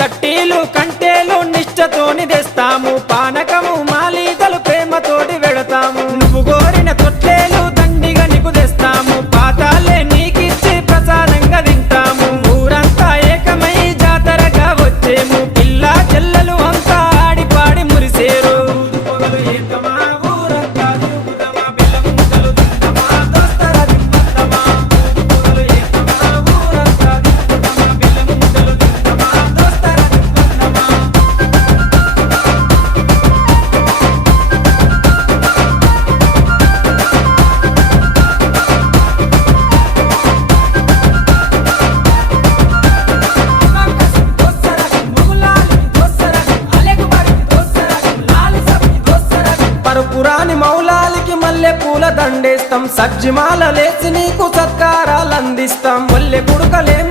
తట్టీలు కంటేలు నిష్టతోని తెస్తాము పానకము మాలీతలు ప్రేమతోటి వెడతాము నువ్వు కోరిన తొట్లేలు దండిగా నీకు తెస్తాము పాతాలే నీకిచ్చి ప్రసాదంగా తింటాము ఊరంతా ఏకమై జాతరగా వచ్చేము పిల్ల చెల్లెలు అంతా ఆడి పాడి మురిసేరు పరుపురాని మౌలాలికి మల్లె పూల దండేస్తాం సజ్జిమాల లేచి నీకు సత్కారాలు అందిస్తాం మల్లె పుడకలేం